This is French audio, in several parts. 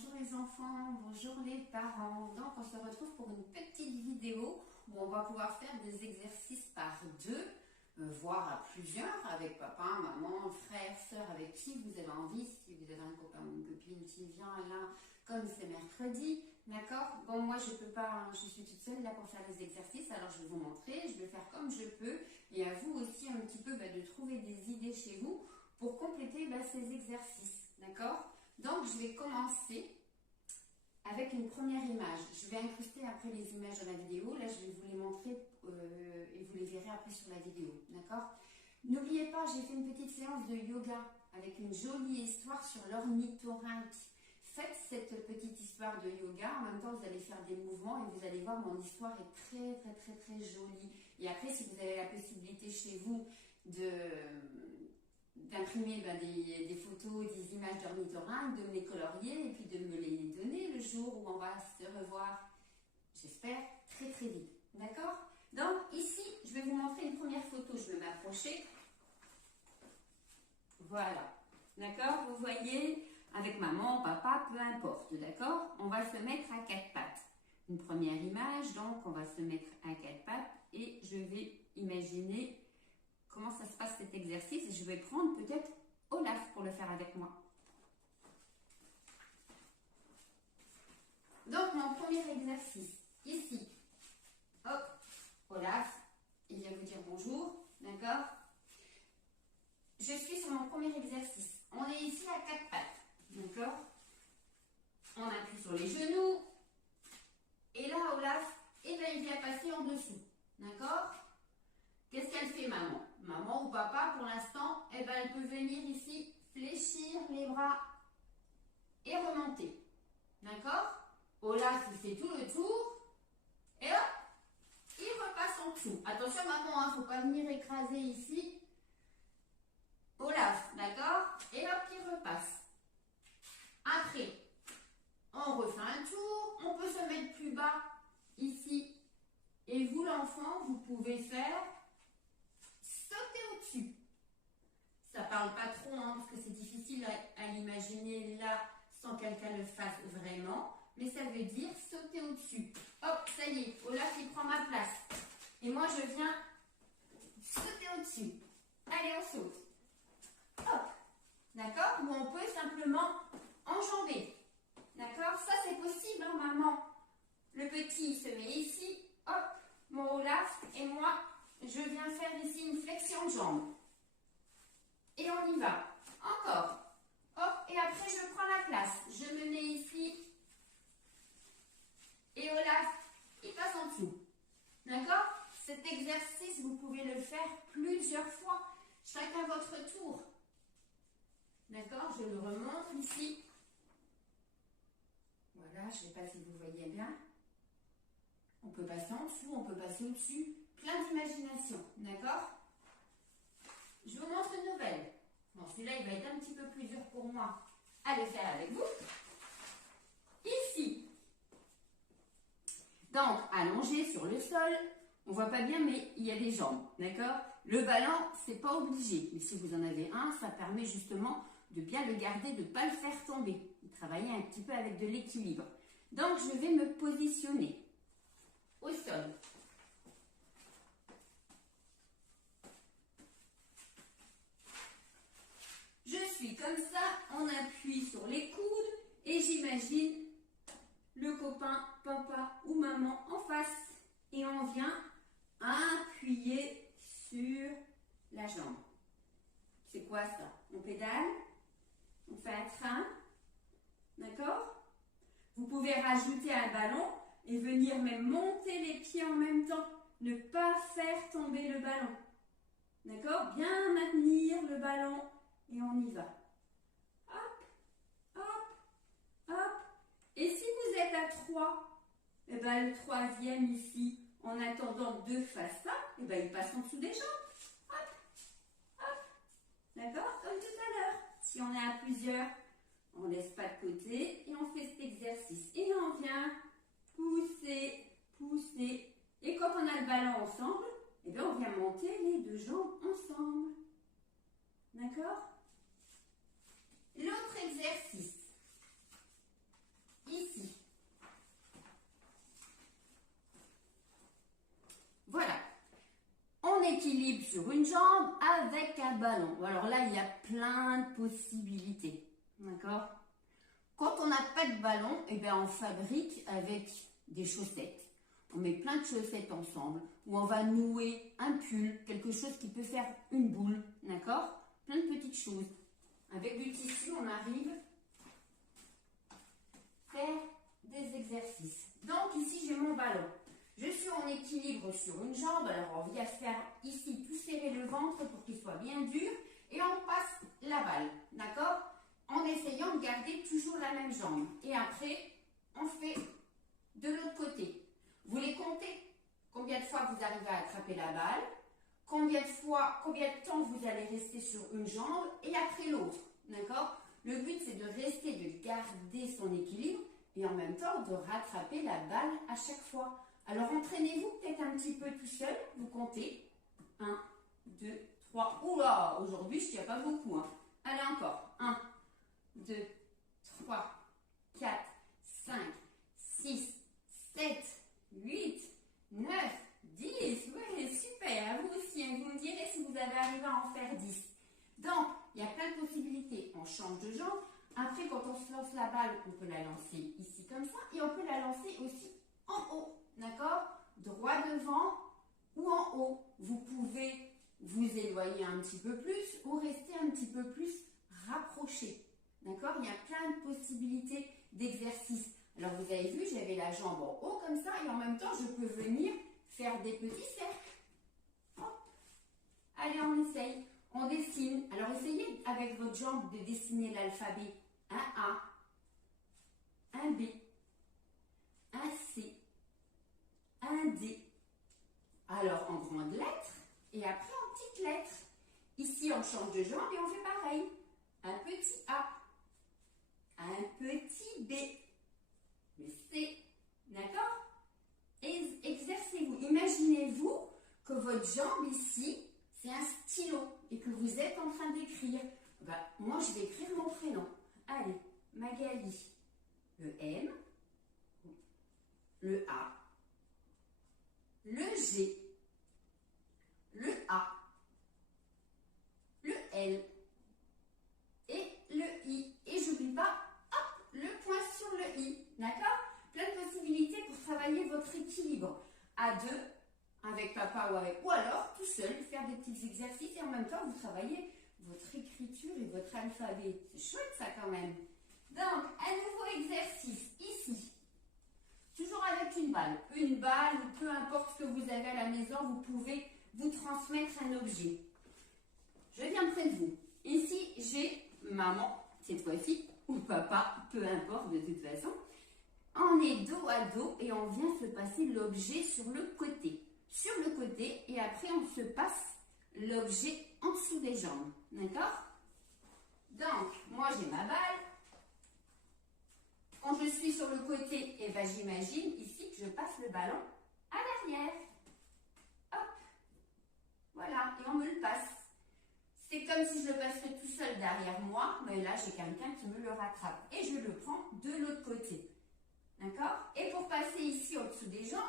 bonjour les enfants, bonjour les parents. Donc on se retrouve pour une petite vidéo où on va pouvoir faire des exercices par deux, voire à plusieurs, avec papa, maman, frère, soeur, avec qui vous avez envie. Si vous avez un copain ou une copine qui vient là, comme c'est mercredi, d'accord? Bon, moi je peux pas, je suis toute seule là pour faire les exercices, alors je vais vous montrer, je vais faire comme je peux, et à vous aussi un petit peu de trouver des idées chez vous pour compléter ces exercices, d'accord? Donc, je vais commencer avec une première image. Je vais incruster après les images de la vidéo. Là, je vais vous les montrer et vous les verrez après sur la vidéo, d'accord? N'oubliez pas, j'ai fait une petite séance de yoga avec une jolie histoire sur l'ornithorynque. Faites cette petite histoire de yoga. En même temps, vous allez faire des mouvements et vous allez voir, mon histoire est très jolie. Et après, si vous avez la possibilité chez vous d'imprimer des photos, des images d'ornithorynques, de me les colorier et puis de me les donner le jour où on va se revoir, j'espère, très vite. D'accord? Donc ici, je vais vous montrer une première photo. Je vais m'approcher. Voilà. D'accord? Vous voyez, avec maman, papa, peu importe. D'accord? On va se mettre à quatre pattes. Une première image, donc on va se mettre à quatre pattes et je vais imaginer comment ça se passe cet exercice et je vais prendre peut-être Olaf pour le faire avec moi. Donc mon premier exercice, ici, hop, Olaf, il vient vous dire bonjour, d'accord? Je suis sur mon premier exercice. On est ici à quatre pattes, d'accord? On appuie sur les genoux et là Olaf, il vient passer en dessous, d'accord? Qu'est-ce qu'elle fait, maman? Maman ou papa, pour l'instant, elle peut venir ici, fléchir les bras et remonter. D'accord? Olaf, il fait tout le tour. Et hop, il repasse en dessous. Attention, maman, il ne faut pas venir écraser ici. Olaf, d'accord? Et hop, il repasse. Après, on refait un tour. On peut se mettre plus bas, ici. Et vous, l'enfant, vous pouvez faire sauter au-dessus. Ça parle pas trop, parce que c'est difficile à l'imaginer là sans que quelqu'un le fasse vraiment. Mais ça veut dire sauter au-dessus. Hop, ça y est, Olaf il prend ma place. Et moi je viens sauter au-dessus. Allez, on saute. Hop. D'accord? Ou on peut simplement enjamber. D'accord? Ça c'est possible, maman. Le petit se met ici. Hop, mon Olaf et moi. Je viens faire ici une flexion de jambe. Et on y va. Encore. Hop, et après je prends la place. Je me mets ici. Et Olaf, il passe en dessous. D'accord? Cet exercice, vous pouvez le faire plusieurs fois. Chacun votre tour. D'accord? Je le remonte ici. Voilà, je ne sais pas si vous voyez bien. On peut passer en dessous, on peut passer au-dessus. Plein d'imagination, d'accord? Je vous montre une nouvelle. Bon, celui-là, il va être un petit peu plus dur pour moi à le faire avec vous. Ici. Donc, allongé sur le sol. On ne voit pas bien, mais il y a des jambes, d'accord? Le ballon, c'est pas obligé. Mais si vous en avez un, ça permet justement de bien le garder, de ne pas le faire tomber. De travailler un petit peu avec de l'équilibre. Donc, je vais me positionner au sol. Je suis comme ça, on appuie sur les coudes et j'imagine le copain, papa ou maman en face. Et on vient appuyer sur la jambe. C'est quoi ça? On pédale, on fait un train, d'accord? Vous pouvez rajouter un ballon et venir même monter les pieds en même temps. Ne pas faire tomber le ballon. D'accord? Bien maintenir le ballon. Et on y va. Hop, hop, hop. Et si vous êtes à 3, le troisième ici, en attendant que 2 fassent ça, il passe en dessous des jambes. Hop, hop. D'accord? Comme tout à l'heure. Si on est à plusieurs, on ne laisse pas de côté et on fait cet exercice. Et on vient pousser, pousser. Et quand on a le ballon ensemble, on vient monter les 2 jambes ensemble. D'accord? L'autre exercice. sur une jambe avec un ballon. Alors là, il y a plein de possibilités. D'accord? Quand on n'a pas de ballon, eh bien on fabrique avec des chaussettes. On met plein de chaussettes ensemble, ou on va nouer un pull, quelque chose qui peut faire une boule, d'accord? Plein de petites choses. Avec du tissu, on arrive à faire des exercices. Donc ici, j'ai mon ballon. Je suis en équilibre sur une jambe, alors on vient faire ici tout serrer le ventre pour qu'il soit bien dur, et on passe la balle, d'accord? En essayant de garder toujours la même jambe. Et après, on fait de l'autre côté. Vous les comptez. Combien de fois vous arrivez à attraper la balle, combien de temps vous allez rester sur une jambe et après l'autre. D'accord? Le but, c'est de rester, de garder son équilibre et en même temps de rattraper la balle à chaque fois. Alors, entraînez-vous peut-être un petit peu tout seul. Vous comptez. 1, 2, 3. Oula, aujourd'hui, je ne tiens pas beaucoup. Hein. Allez, encore. 1, 2, 3, 4, 5, 6, 7, 8, 9, 10. Ouais, super. Vous aussi, hein, vous me direz si vous avez arrivé à en faire 10. Donc, il y a plein de possibilités. On change de jambe. Après, quand on se lance la balle, on peut la lancer ici comme ça. Et on peut la lancer aussi en haut. D'accord? Droit devant ou en haut. Vous pouvez vous éloigner un petit peu plus ou rester un petit peu plus rapproché. D'accord? Il y a plein de possibilités d'exercices. Alors, vous avez vu, j'avais la jambe en haut comme ça et en même temps, je peux venir faire des petits cercles. Hop. Allez, on essaye. On dessine. Alors, essayez avec votre jambe de dessiner l'alphabet. Un A, un B, un C, un D. Alors, en grandes lettres et après en petites lettres. Ici, on change de jambe et on fait pareil. Un petit A, un petit B, le C, d'accord? Et exercez-vous. Imaginez-vous que votre jambe ici, c'est un stylo et que vous êtes en train d'écrire. Ben, moi, je vais écrire mon prénom. Allez, Magali, le M, le A, le G, le A, le L et le I. Et j'oublie pas, hop, le point sur le I. D'accord? Plein de possibilités pour travailler votre équilibre. À deux, avec papa ou alors tout seul, faire des petits exercices et en même temps vous travaillez votre écriture et votre alphabet. C'est chouette ça quand même. Donc, un nouveau exercice ici. Toujours avec une balle. Une balle ou peu importe ce que vous avez à la maison, vous pouvez vous transmettre un objet. Je viens près de vous. Ici, j'ai maman, cette fois-ci, ou papa, peu importe de toute façon. On est dos à dos et on vient se passer l'objet sur le côté. Sur le côté et après on se passe l'objet en dessous des jambes. D'accord? Donc, moi j'ai ma balle. Quand je suis sur le côté, eh ben, j'imagine ici que je passe le ballon à l'arrière. Hop. Voilà, et on me le passe. C'est comme si je le passerais tout seul derrière moi, mais là j'ai quelqu'un qui me le rattrape. Et je le prends de l'autre côté. D'accord? Et pour passer ici au-dessous des jambes,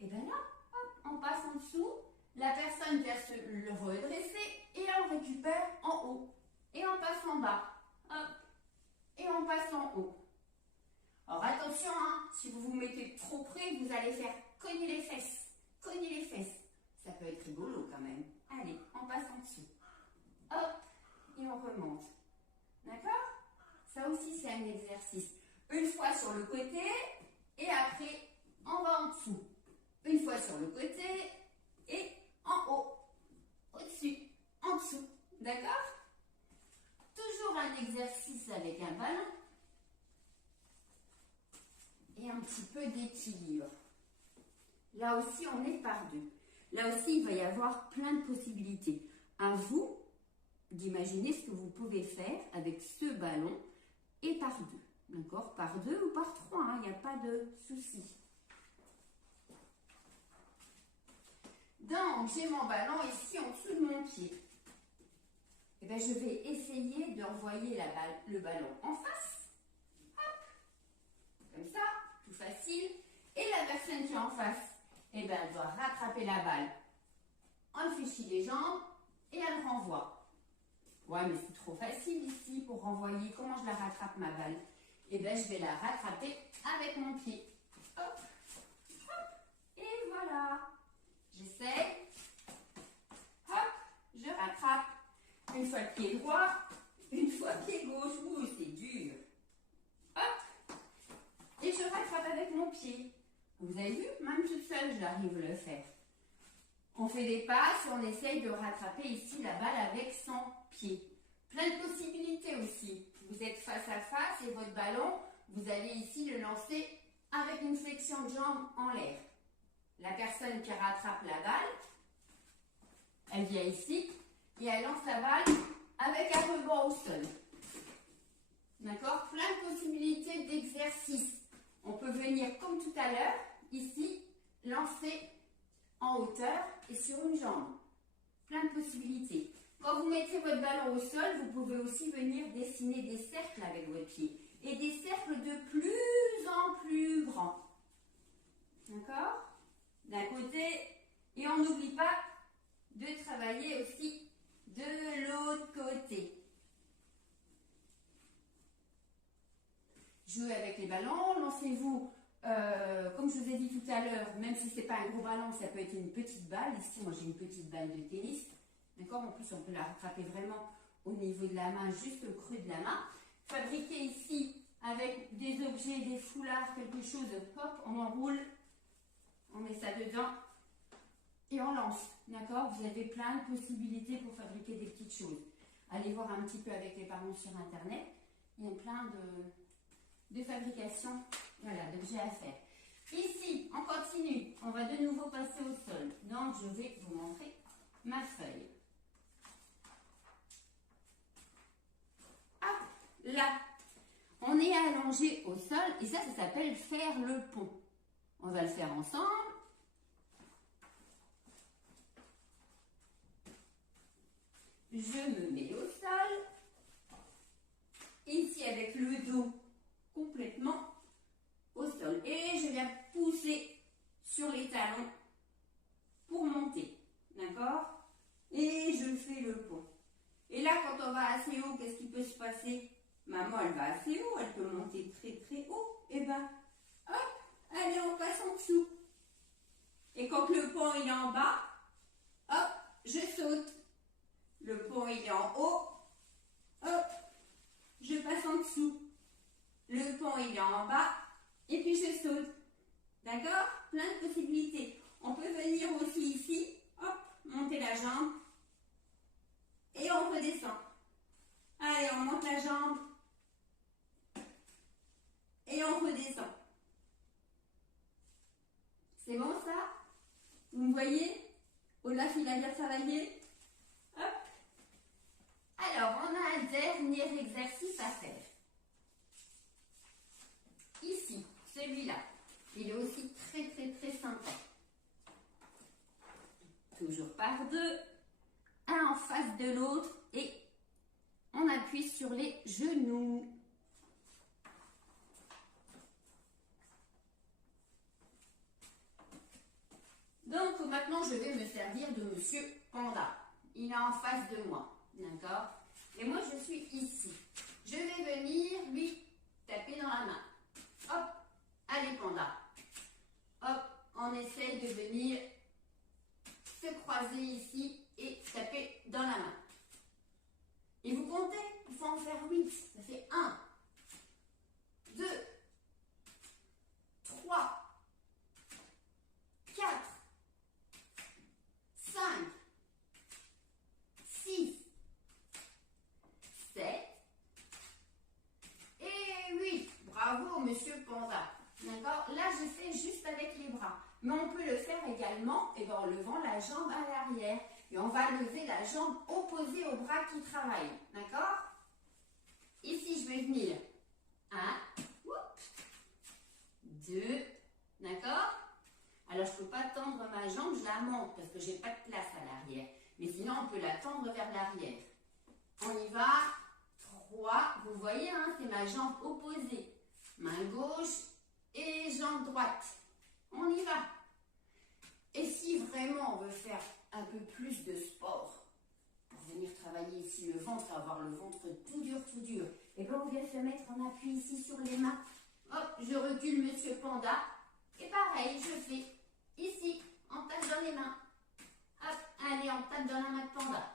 et bien là, hop, on passe en dessous, la personne vient se le redresser et on récupère en haut. Et on passe en bas. Hop. Et on passe en haut. Alors attention, hein, si vous vous mettez trop près, vous allez faire cogner les fesses. Cogner les fesses. Ça peut être rigolo quand même. Allez, on passe en dessous. Hop. Et on remonte. D'accord? Ça aussi, c'est un exercice. Une fois sur le côté et après, on va en dessous. Une fois sur le côté et en haut, au-dessus, en dessous. D'accord? Toujours un exercice avec un ballon et un petit peu d'équilibre. Là aussi, on est par deux. Là aussi, il va y avoir plein de possibilités. À vous d'imaginer ce que vous pouvez faire avec ce ballon et par deux. D'accord? Par deux ou par trois, il n'y a pas de souci. Donc, j'ai mon ballon ici en dessous de mon pied. Et bien, je vais essayer de renvoyer le ballon en face. Hop. Comme ça, tout facile. Et la personne qui est en face, eh bien, elle doit rattraper la balle en fléchit les jambes et elle renvoie. Ouais, mais c'est trop facile ici pour renvoyer. Comment je la rattrape, ma balle? Eh bien, je vais la rattraper avec mon pied. Hop, hop, et voilà. J'essaie. Hop, je rattrape. Une fois le pied droit, une fois le pied gauche. Ouh, c'est dur. Hop, et je rattrape avec mon pied. Vous avez vu? Même toute seule, j'arrive à le faire. On fait des passes et on essaye de rattraper ici la balle avec son pied. Plein de possibilités aussi. Vous êtes face à face et votre ballon, vous allez ici le lancer avec une flexion de jambe en l'air. La personne qui rattrape la balle, elle vient ici et elle lance la balle avec un rebond au sol. D'accord? Plein de possibilités d'exercice. On peut venir comme tout à l'heure, ici, lancer en hauteur et sur une jambe. Plein de possibilités. Quand vous mettez votre ballon au sol, vous pouvez aussi venir dessiner des cercles avec votre pied. Et des cercles de plus en plus grands. D'accord? D'un côté, et on n'oublie pas de travailler aussi de l'autre côté. Jouez avec les ballons, lancez-vous, comme je vous ai dit tout à l'heure, même si ce n'est pas un gros ballon, ça peut être une petite balle. Ici, moi j'ai une petite balle de tennis. D'accord? En plus, on peut la rattraper vraiment au niveau de la main, juste au creux de la main. Fabriquer ici avec des objets, des foulards, quelque chose, hop, on enroule, on met ça dedans et on lance. D'accord? Vous avez plein de possibilités pour fabriquer des petites choses. Allez voir un petit peu avec les parents sur Internet. Il y a plein de fabrication, voilà, d'objets à faire. Ici, on continue. On va de nouveau passer au sol. Donc, je vais vous montrer ma feuille. Ah, là, on est allongé au sol et ça s'appelle faire le pont. On va le faire ensemble. Je me mets au sol. Ici, avec le dos complètement au sol. Et je viens pousser sur les talons pour monter. D'accord? Et je fais le pont. Et là, quand on va assez haut, qu'est-ce qui peut se passer? Maman, elle va assez haut, elle peut monter très très haut. Et ben, hop, allez, on passe en dessous. Et quand le pont il est en bas, hop, je saute. Le pont il est en haut, hop, je passe en dessous. Le pont il est en bas, et puis je saute. D'accord? Plein de possibilités. On peut venir aussi ici, hop, monter la jambe, et on redescend. Allez, on monte la jambe, et on redescend. C'est bon ça? Vous me voyez? Olaf, il a bien travaillé. Hop. Alors, on a un dernier exercice à faire. Ici, celui-là, il est aussi très très très sympa. Toujours par deux, un en face de l'autre et on appuie sur les genoux. Donc maintenant, je vais me servir de Monsieur Panda. Il est en face de moi, d'accord? Et moi, je suis ici. Je vais venir lui taper dans la main. Hop, allez Panda. Hop, on essaye de venir se croiser ici et taper dans la main. Et vous comptez, il faut en faire 8. Ça fait 1, 2, 3, 4, 5, 6, 7 et 8. Bravo, Monsieur Panda. D'accord? Là, je fais juste avec les bras. Mais on peut le faire également en levant la jambe à l'arrière. Et on va lever la jambe opposée au bras qui travaille. D'accord? Ici, je vais venir. 1, 2, d'accord? Alors, je ne peux pas tendre ma jambe, je la monte parce que je n'ai pas de place à l'arrière. Mais sinon, on peut la tendre vers l'arrière. On y va. 3, vous voyez, hein, c'est ma jambe opposée. Main gauche et jambe droite. On y va. Et si vraiment on veut faire un peu plus de sport pour venir travailler ici le ventre, avoir le ventre tout dur, tout dur. Et bien on vient se mettre en appui ici sur les mains. Hop, je recule Monsieur Panda. Et pareil, je fais ici, on tape dans les mains. Hop, allez, on tape dans la main de Panda.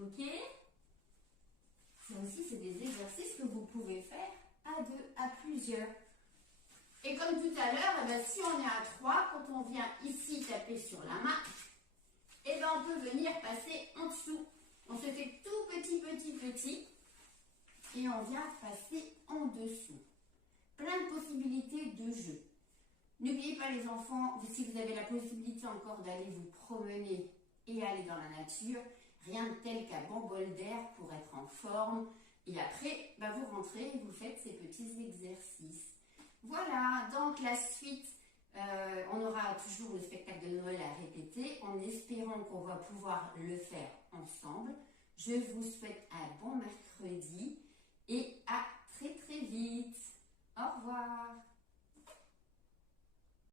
Ok? Ça aussi, c'est des exercices que vous pouvez faire à deux, à plusieurs. Et comme tout à l'heure, eh ben, si on est à 3, quand on vient ici taper sur la main, eh ben, on peut venir passer en dessous. On se fait tout petit, petit, petit. Et on vient passer en dessous. Plein de possibilités de jeu. N'oubliez pas les enfants, si vous avez la possibilité encore d'aller vous promener et aller dans la nature, rien de tel qu'un bon bol d'air pour être en forme. Et après, ben, vous rentrez et vous faites ces petits exercices. Voilà, donc la suite, on aura toujours le spectacle de Noël à répéter en espérant qu'on va pouvoir le faire ensemble. Je vous souhaite un bon mercredi et